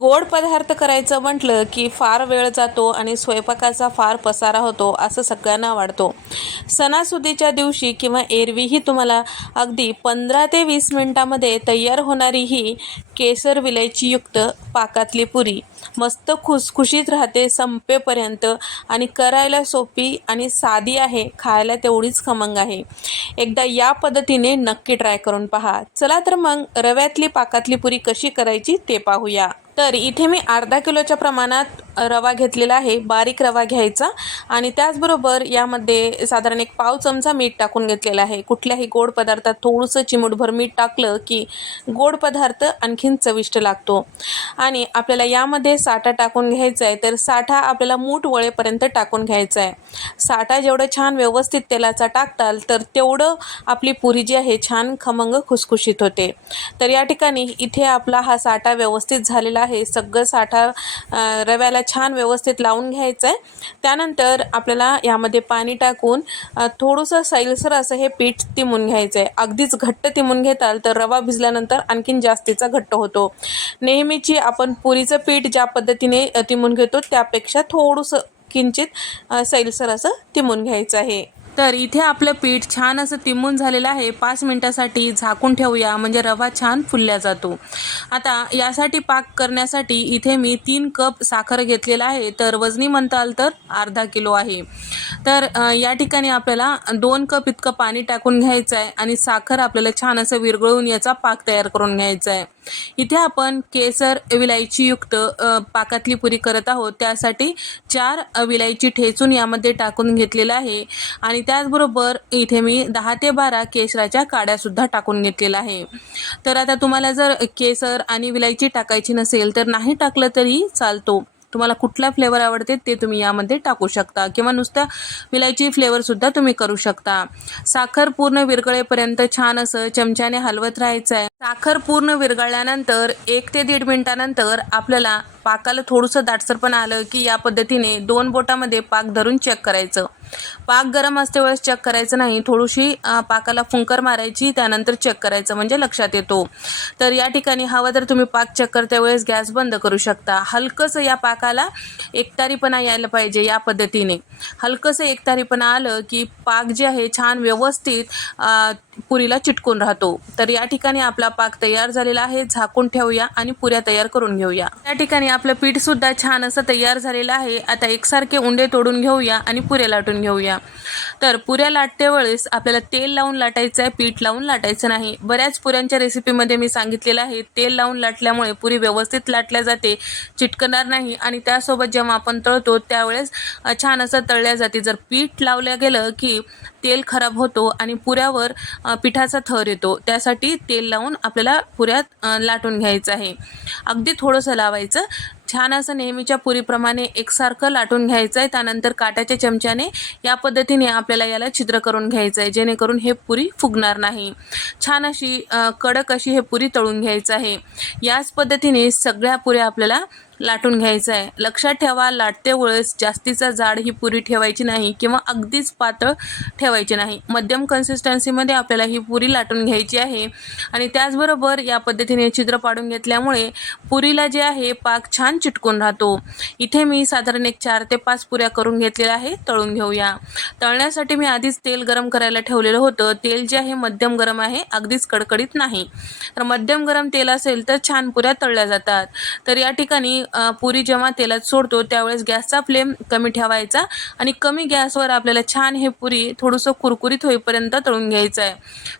गोड पदार्थ करायचं म्हटलं की फार वेळ जातो आणि स्वयंपाकाचा फार पसारा होतो असं सगळ्यांना वाटतो. सणासुदीच्या दिवशी किंवा एरवीही तुम्हाला अगदी पंधरा ते वीस मिनटामध्ये तयार होणारी ही केसर विलायचीयुक्त पाकातली पुरी मस्त खुसखुशीत राहते संपेपर्यंत आणि करायला सोपी आणि साधी आहे खायला तेवढीच खमंग आहे. एकदा या पद्धतीने नक्की ट्राय करून पहा. चला तर मग रव्यातली पाकातली पुरी कशी करायची ते पाहूया. तर इथे मी अर्धा किलोच्या प्रमाणात रवा घेतलेला आहे बारीक रवा घ्यायचा आणि त्याचबरोबर यामध्ये साधारण एक पाव चमचा मीठ टाकून घेतलेला आहे. कुठल्याही गोड पदार्थात थोडंसं चिमूटभर मीठ टाकलं की गोड पदार्थ आणखीन चविष्ट लागतो. आणि आपल्याला यामध्ये साठा टाकून घ्यायचा आहे तर साठा आपल्याला मूठ वळेपर्यंत टाकून घ्यायचा आहे साठा जेवढं छान व्यवस्थित तेलाचा टाकताल तर तेवढं आपली पुरी जी आहे छान खमंग खुसखुशीत होते. तर या ठिकाणी इथे आपला हा साठा व्यवस्थित झालेला आहे. सगळं साठा रव्याला छान व्यवस्थित लावून घ्यायचं आहे त्यानंतर आपल्याला यामध्ये पाणी टाकून थोडंसं सैलसर असं हे पीठ तिमून घ्यायचं आहे अगदीच घट्ट तिमून घेताल तर रवा भिजल्यानंतर आणखीन जास्तीचा घट्ट होतो. नेहमीची आपण पुरीचं पीठ ज्या पद्धतीने तिमून घेतो त्यापेक्षा थोडंसं किंचित सैलसर असं तिमून घ्यायचं आहे. तर इथे आपलं पीठ छान असं तिमून झालेलं आहे. पाच मिनटासाठी झाकून ठेवूया. म्हणजे रवा छान फुलल्या जातो. आता यासाठी पाक करण्यासाठी इथे मी तीन कप साखर घेतलेला आहे. तर वजनी म्हणताल तर अर्धा किलो आहे. तर या ठिकाणी आपल्याला दोन कप इतकं पाणी टाकून घ्यायचं आहे आणि साखर आपल्याला छान असं विरघळून याचा पाक तयार करून घ्यायचा आहे इथे आपण केसर विलायचीयुक्त पाकातली पुरी करत आहोत. त्यासाठी चार विलायची ठेचून यामध्ये टाकून घेतलेलं आहे. आणि त्याचबरोबर इथे मी दहा ते बारा केसराच्या काड्यासुद्धा टाकून घेतलेल्या आहे. तर आता तुम्हाला जर केसर आणि विलायची टाकायची नसेल तर नाही टाकलं तरी चालतो. तुम्हाला कुठला फ्लेवर आवडते ते तुम्ही यामध्ये टाकू शकता. किंवा नुसत्या विलायची फ्लेवरसुद्धा तुम्ही करू शकता. साखर पूर्ण विरघळेपर्यंत छान असं चमच्याने हलवत राहायचं आहे साखर पूर्ण विरघळल्यानंतर एक ते दीड मिनिटानंतर आपल्याला पाकाला थोडंसं दाटसरपणा आलं की या पद्धतीने दोन बोटामध्ये पाक धरून चेक करायचं. पाक गरम असते वेळेस चेक करायचं नाही थोडीशी पाकाला फुंकर मारायची त्यानंतर चेक करायचं म्हणजे लक्षात येतो. तर या ठिकाणी हवा तर तुम्ही पाक चेक करत्या वेळेस गॅस बंद करू शकता. हलकंसं या पाकाला एकतारीपणा यायला पाहिजे या पद्धतीने. हलकंसं एकतारीपणा आलं की पाक जे आहे छान व्यवस्थित पुरीला चिटकून राहतो. तर या ठिकाणी आपला पाक तयार झालेला आहे. झाकून ठेवूया आणि पुऱ्या तयार करून घेऊया. या ठिकाणी आपलं पीठ सुद्धा छान असं तयार झालेलं आहे. आता एकसारखे उंडे तोडून घेऊया आणि पुऱ्या लाटून घेऊया. तर पुऱ्या लाटते वेळेस आपल्याला तेल लावून लाटायचं आहे. पीठ लावून लाटायचं नाही. बऱ्याच पुऱ्यांच्या रेसिपीमध्ये मी सांगितलेलं आहे. तेल लावून लाटल्यामुळे पुरी व्यवस्थित लाटल्या जाते. चिटकणार नाही आणि त्यासोबत जेव्हा आपण तळतो त्यावेळेस छान असं तळल्या जाते. जर पीठ लावलं गेलं की तेल खराब होतो आणि पुऱ्यावर पिठाचा थर येतो. त्यासाठी तेल लावून आपल्याला पुऱ्यात लाटून घ्यायचं आहे. अगदी थोडंसं लावायचं. छान असं नेहमीच्या पुरीप्रमाणे एकसारखं लाटून घ्यायचं आहे. त्यानंतर काट्याच्या चमच्याने या पद्धतीने आपल्याला याला छिद्र करून घ्यायचं आहे. जेणेकरून हे पुरी फुगणार नाही. छान अशी कडक अशी हे पुरी तळून घ्यायचं आहे. याच पद्धतीने सगळ्या पुऱ्या आपल्याला लाटून घ्यायचं आहे लक्षात ठेवा लाटते वेळेस जास्तीचा जाड ही पुरी ठेवायची नाही किंवा अगदीच पातळ ठेवायची नाही. मध्यम कन्सिस्टन्सीमध्ये आपल्याला ही पुरी लाटून घ्यायची आहे. आणि त्याचबरोबर या पद्धतीने छिद्र पाडून घेतल्यामुळे पुरीला जे आहे पाक छान चिटकून राहतो. इथे मी साधारण एक चार ते पाच पुऱ्या करून घेतलेल्या आहे तळून घेऊया. तळण्यासाठी मी आधीच तेल गरम करायला ठेवलेलं होतं. तेल जे आहे मध्यम गरम आहे अगदीच कडकडीत नाही. तर मध्यम गरम तेल असेल तर छान पुऱ्या तळल्या जातात. तर या ठिकाणी पुरी जेव्हा तेलात सोडतो त्यावेळेस गॅसचा फ्लेम कमी ठेवायचा आणि कमी गॅसवर आपल्याला छान हे पुरी थोडंसं कुरकुरीत होईपर्यंत तळून घ्यायचं आहे.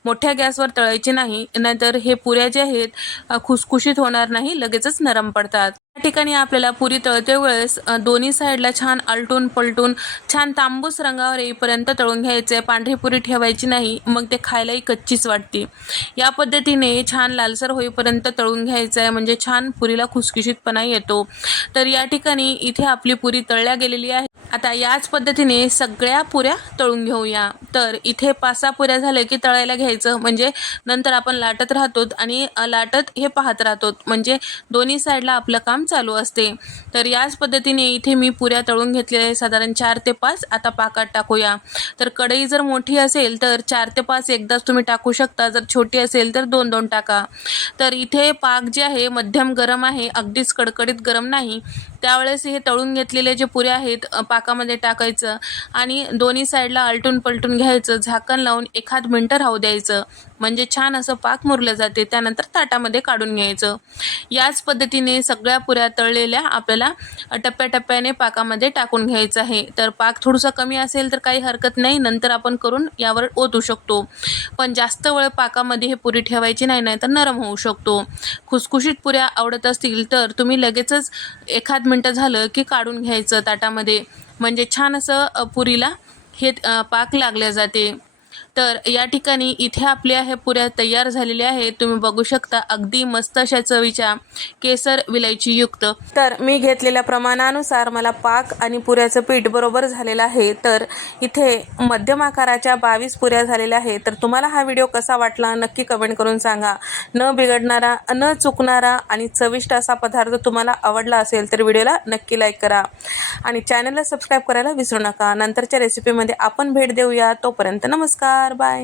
मोठ्या गॅसवर तळायची नाही नाहीतर हे पुऱ्या ज्या आहेत खुसखुशीत होणार नाही लगेचच नरम पडतात. या ठिकाणी आपल्याला पुरी तळते वेळेस दोन्ही साईडला छान आलटून पलटून छान तांबूस रंगावर येईपर्यंत तळून घ्यायचं. आहे पांढरी पुरी ठेवायची नाही मग ते खायलाही कच्चीच वाटते. या पद्धतीने छान लालसर होईपर्यंत तळून घ्यायचं आहे म्हणजे छान पुरीला खुसखुशीतपणा येतो. तर या ठिकाणी इथे आपली पुरी तळल्या गेलेली आहे. आता याच पद्धतीने सगळ्या पुऱ्या तळून घेऊया. तर इथे पाच सहा पुऱ्या झाल्या की तळायला घ्यायचं. म्हणजे नंतर आपण लाटत राहतो आणि लाटत हे पाहत राहतो म्हणजे दोन्ही साईडला आपलं काम चालू असते. तर याच पद्धतीने इथे मी पुऱ्या तळून घेतलेल्या साधारण चार ते पाच. आता पाकात टाकूया. तर कढई जर मोठी असेल तर चार ते पाच एकदाच तुम्ही टाकू शकता. जर छोटी असेल तर दोन दोन टाका. तर इथे पाक जे आहे मध्यम गरम आहे. अगदीच कडकडीत गरम नाही. त्यावेळेस हे तळून घेतलेले जे पुऱ्या आहेत पाक पाकामध्ये टाकायचं आणि दोन्ही साईडला आलटून पलटून घ्यायचं झाकण लावून एखाद मिनटं राहू द्यायचं. म्हणजे छान असं पाक मुरलं जाते त्यानंतर ताटामध्ये काढून घ्यायचं. याच पद्धतीने सगळ्या पुऱ्या तळलेल्या आपल्याला टप्प्याटप्प्याने पाकामध्ये टाकून घ्यायचं आहे. तर पाक थोडंसं कमी असेल तर काही हरकत नाही नंतर आपण करून यावर ओतू शकतो. पण जास्त वेळ पाकामध्ये हे पुरी ठेवायची नाही नाही तर नरम होऊ शकतो. खुसखुशीत पुऱ्या आवडत असतील तर तुम्ही लगेचच एखाद मिनटं झालं की काढून घ्यायचं ताटामध्ये. म्हणजे छान असं पुरीला हे पाक लागले जाते. तर या ठिकाणी इथे आपल्या ह्या पुऱ्या तयार झालेल्या आहेत तुम्ही बघू शकता अगदी मस्त अशा चवीच्या केसर विलायची युक्त. तर मी घेतलेल्या प्रमाणानुसार मला पाक आणि पुऱ्याचं पीठ बरोबर झालेलं आहे. तर इथे मध्यम आकाराच्या बावीस पुऱ्या झालेल्या आहेत. तर तुम्हाला हा व्हिडिओ कसा वाटला नक्की कमेंट करून सांगा. न बिघडणारा न चुकणारा आणि चविष्ट असा पदार्थ तुम्हाला आवडला असेल तर व्हिडिओला नक्की लाईक करा. आणि चॅनलला सबस्क्राईब करायला विसरू नका. नंतरच्या रेसिपीमध्ये आपण भेट देऊया. तोपर्यंत नमस्कार. নমস্কার বাই